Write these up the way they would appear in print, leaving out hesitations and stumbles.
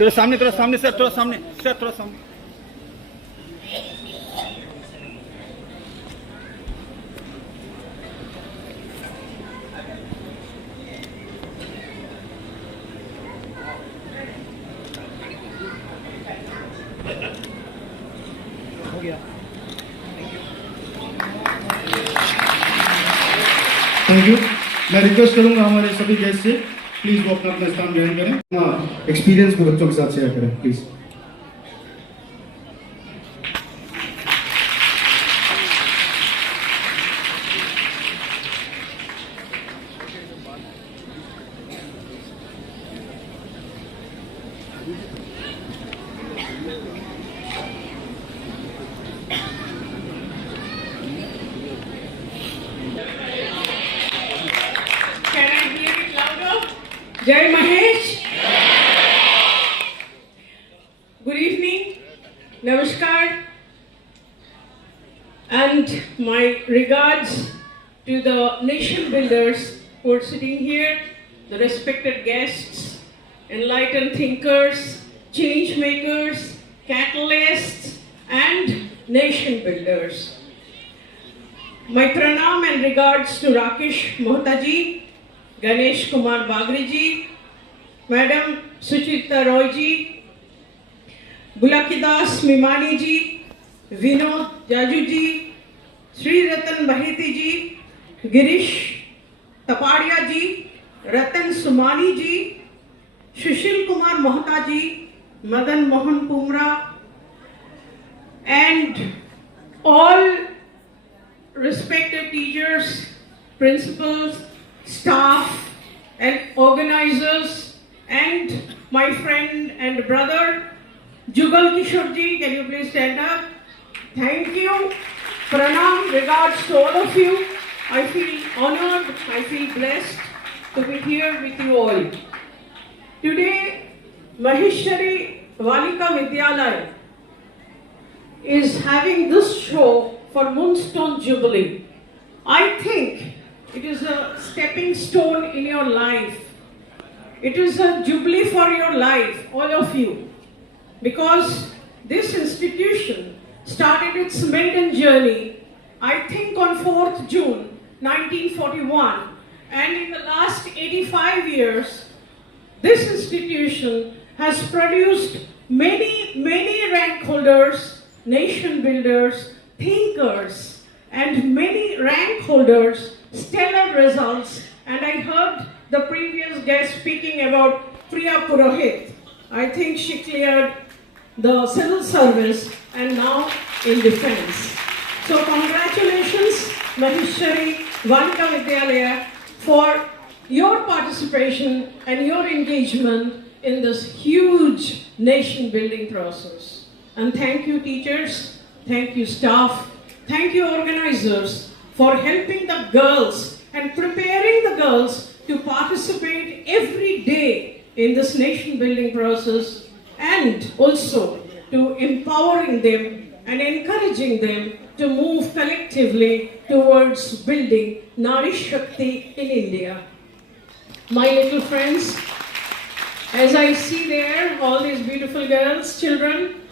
थोड़ा सामने सर, थोड़ा सामने सर, थोड़ा सामने। हो गया। Thank you. मैं रिक्वेस्ट करूंगा हमारे सभी गेस्ट से, प्लीज वो अपना अपना स्थान ग्रहण करें, हाँ एक्सपीरियंस को बच्चों के साथ शेयर करें please. Jai Mahesh. Good evening, Namaskar, and my regards to the nation builders who are sitting here, the respected guests, enlightened thinkers, change makers, catalysts, and nation builders. My pranam and regards to Rakesh Mohta ji, Ganesh Kumar Bagri ji, madam Suchita Roy ji, Bulakidas Mimani ji, Vinod Jaju ji, Shri Ratan Baheti ji, Girish Tapadia ji, Ratan Sumani ji, Sushil Kumar Mohta ji, Madan Mohan Pumra, and all respected teachers, principals, staff and organizers, and my friend and brother Jugal Kishore ji, can you please stand up? Thank you. Pranam, regards to all of you. I feel honored, I feel blessed to be here with you all. Today, Maheshwari Balika Vidyalaya is having this show for Moonstone Jubilee. I think it is a stepping stone in your life. It is a jubilee for your life, all of you. Because this institution started its maiden journey, I think on 4th June 1941. And in the last 85 years, this institution has produced many rank holders, nation builders, thinkers, and many rank holders, stellar results. And I heard the previous guest speaking about Priya Purohit. I think she cleared the civil service and now in defense. So congratulations, Maheshwari Balika Vidyalaya, for your participation and your engagement in this huge nation building process. And thank you teachers, thank you staff, thank you organizers for helping the girls and preparing the girls to participate every day in this nation building process, and also to empowering them and encouraging them to move collectively towards building Nari Shakti in India. My little friends, as I see there all these beautiful girls, children,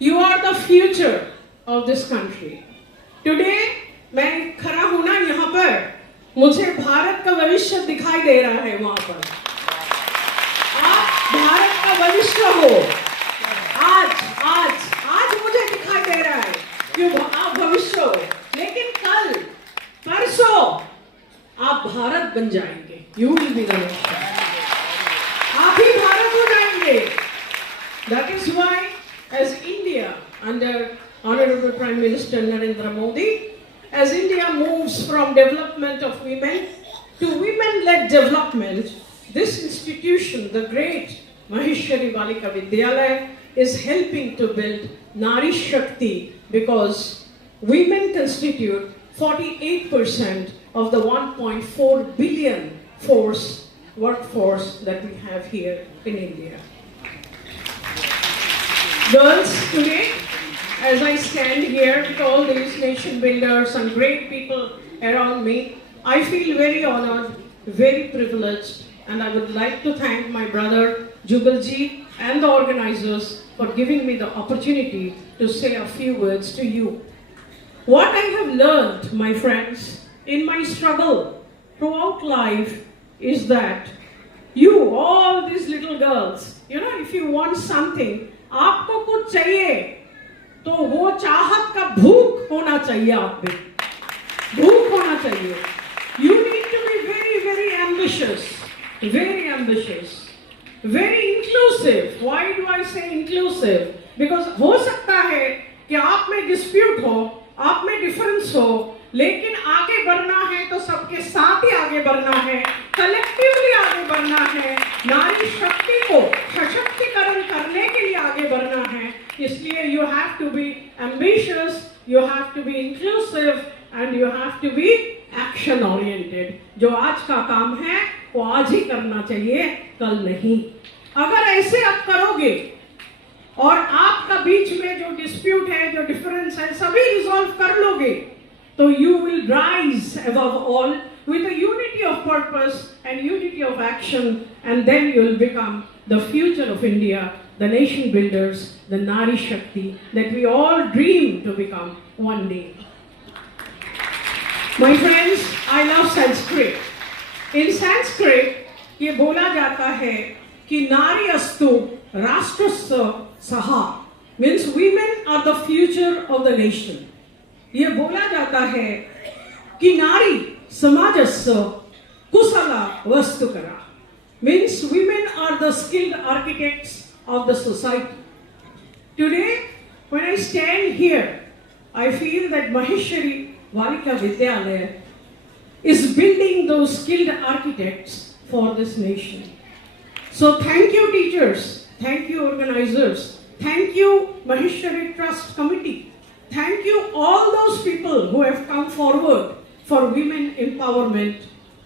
you are the future of this country. Today मैं खड़ा हूं ना यहाँ पर, मुझे भारत का भविष्य दिखाई दे रहा है वहां पर। आप भारत का भविष्य हो। आज मुझे दिखाई दे रहा है कि आप भविष्य हो, लेकिन कल परसों आप भारत बन जाएंगे। You will be the next. आप ही भारत हो जाएंगे। That is why, as India under Honorable Prime Minister Narendra Modi, as India moves from development of women to women-led development, this institution, the great Maheshwari Balika Vidyalaya, is helping to build Nari Shakti, because women constitute 48% of the 1.4 billion workforce that we have here in India. Girls, today, as I stand here with all these nation builders and great people around me, I feel very honored, very privileged, and I would like to thank my brother Jugal ji, and the organizers for giving me the opportunity to say a few words to you. What I have learned, my friends, in my struggle throughout life is that you, all these little girls, if you want something, आपको कुछ चाहिए, तो वो चाहत का भूख होना चाहिए आप में, भूख होना चाहिए. You need to be very, very ambitious, very inclusive. Why do I say inclusive? Because हो सकता है कि आप में dispute हो, आप में difference हो, लेकिन आगे बढ़ना है तो सबके साथ ही आगे बढ़ना है, कलेक्टिवली आगे बढ़ना है, नारी शक्ति को सशक्तिकरण करने के लिए आगे बढ़ना है. इसलिए you have to be ambitious, you have to be inclusive and you have to be action oriented. जो आज का काम है वो आज ही करना चाहिए, कल नहीं. अगर ऐसे आप करोगे और आपका बीच में जो डिस्प्यूट है, जो डिफरेंस है, सभी रिजॉल्व कर लोगे, तो you will rise above all with a unity of purpose and unity of action, and then you will become the future of India, the nation builders, the Nari Shakti that we all dream to become one day. My friends, I love Sanskrit. In Sanskrit, ये बोला जाता है कि नारी अस्तु राष्ट्रस्य सहा, means women are the future of the nation. ये बोला जाता है कि नारी समाजस्य कुशला वस्तुकरा, means women are the skilled architects of the society. Today, when I stand here, I feel that Maheshwari Balika Vidyalaya is building those skilled architects for this nation. So thank you teachers, thank you organizers, thank you Maheshwari Trust Committee, thank you all those people who have come forward for women empowerment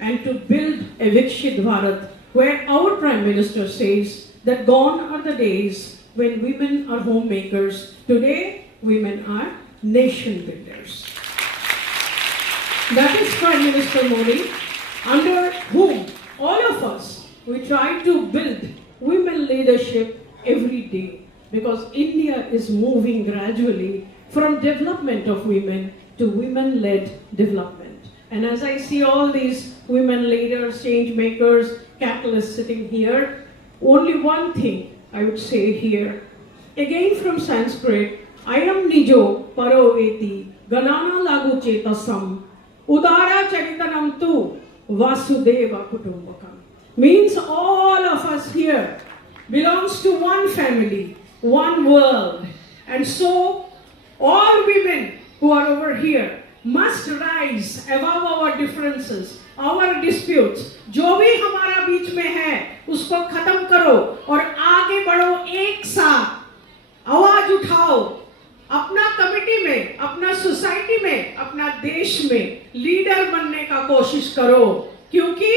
and to build a Vikshit Bharat, where our Prime Minister says that gone are the days when women are homemakers. Today, women are nation builders. That is Prime Minister Modi, under whom all of us, we try to build women leadership every day, because India is moving gradually from development of women to women-led development. And as I see all these women leaders, change makers, catalysts sitting here, only one thing I would say here, again from Sanskrit, Ayam nijo paroveti ganana lagu chetasam udara charitanam tu vasudeva kutumbakam, means all of us here belongs to one family, one world, and so all women who are over here must rise above our differences, our disputes. जो भी हमारा बीच में है उसको खत्म करो और आगे बढ़ो, एक साथ आवाज उठाओ, अपना कमिटी में, अपना सोसाइटी में, अपना देश में लीडर बनने का कोशिश करो. क्योंकि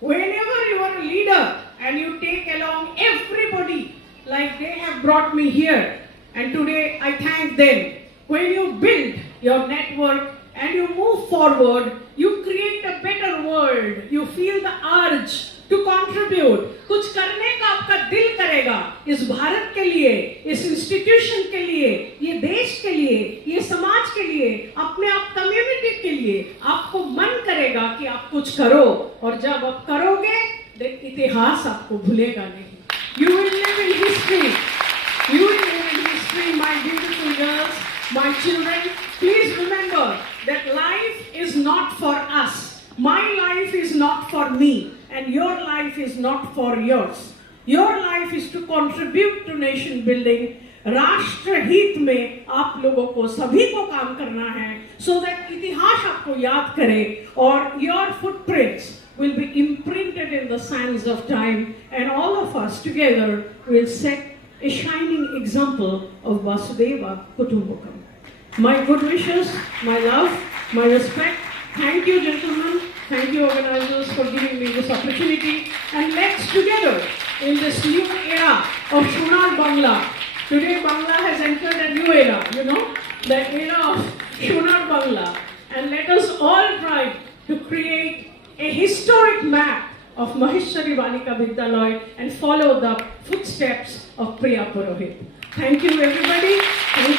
whenever you are a leader and you take along everybody, like they have brought me here, and today I thank them. When you build your network and you move forward, you create a better world. You feel the urge to contribute. कुछ करने का आपका दिल करेगा इस भारत के लिए, इस इंस्टीट्यूशन के लिए, ये देश के लिए, ये समाज के लिए, अपने आप कम्युनिटी के लिए आपको मन करेगा कि आप कुछ करो. और जब आप करोगे, इतिहास आपको भूलेगा नहीं. You will live in history. You will live in history, my beautiful girls, my children. Please remember that life is not for us. My life is not for me, and your life is not for yours. Your life is to contribute to nation building. राष्ट्र हित में आप लोगों को सभी को काम करना है, so that इतिहास आपको याद करे और your footprints will be imprinted in the sands of time, and all of us together will set a shining example of Vasudeva Kutumbakam. My good wishes, my love, my respect. Thank you, gentlemen. Thank you, organizers, for giving me this opportunity. And let's together, in this new era of Shunar Bangla. Today, Bangla has entered a new era, the era of Shunar Bangla. And let us all try to create a historic map of Maheshwari Balika Vidyalaya and follow the footsteps of Priya Purohit. Thank you everybody. Thank